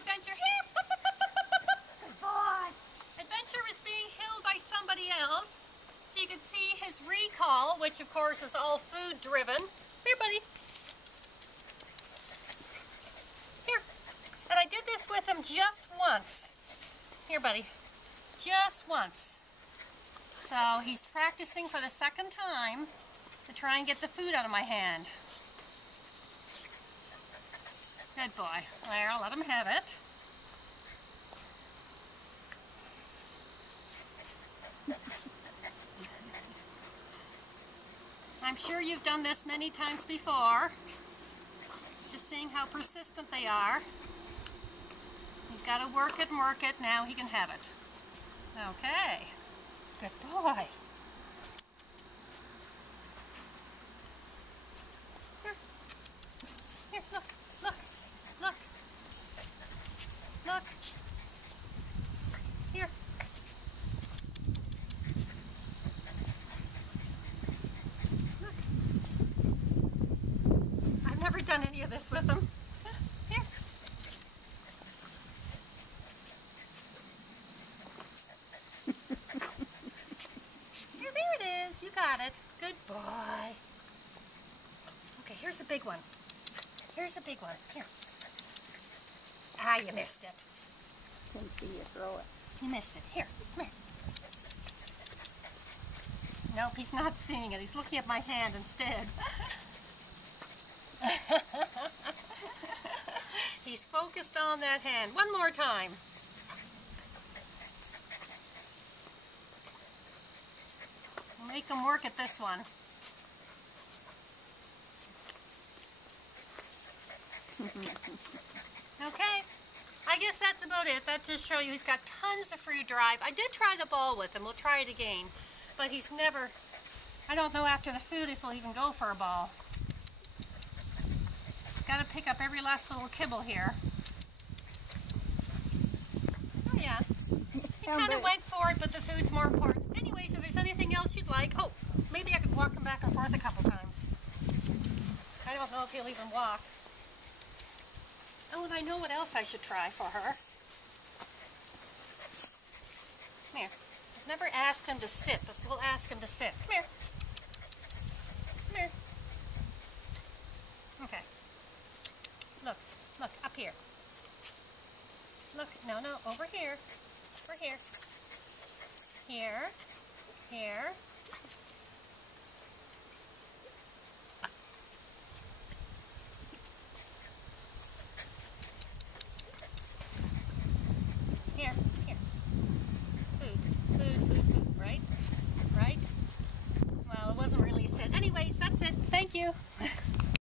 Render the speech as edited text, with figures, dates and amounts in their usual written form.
Adventure here. Good boy. Adventure was being held by somebody else, so you could see his recall, which of course is all food driven. Here, buddy. Here. And I did this with him just once. Here, buddy. Just once. So he's practicing for the second time to try and get the food out of my hand. Good boy. There, let him have it. I'm sure you've done this many times before. Just seeing how persistent they are. He's got to work it and work it. Now he can have it. Okay. Good boy. Here. Here, look, look, look. Look. Here. Look. I've never done any of this with him. Here. Here, there it is. You got it. Good boy. Okay, here's a big one. Here's a big one. Here. Ah, you missed it. Couldn't see you throw it. You missed it. Here, come here. Nope, he's not seeing it. He's looking at my hand instead. He's focused on that hand. One more time. Make him work at this one. Okay, I guess that's about it. That just shows you he's got tons of free drive. I did try the ball with him. We'll try it again. But he's never, I don't know after the food if he'll even go for a ball. He's got to pick up every last little kibble here. Oh yeah, he kind of went for it, but the food's more important. Anyways, if there's anything else you'd like, oh, maybe I could walk him back and forth a couple times. I don't know if he'll even walk. Oh, and I know what else I should try for her. Come here. I've never asked him to sit, but we'll ask him to sit. Come here. Come here. Okay. Look, look, up here. Look, no, no, over here. Over here. Here. Here. Here, here. Food, right? Right? Well, it wasn't really a sit. Anyways, that's it. Thank you.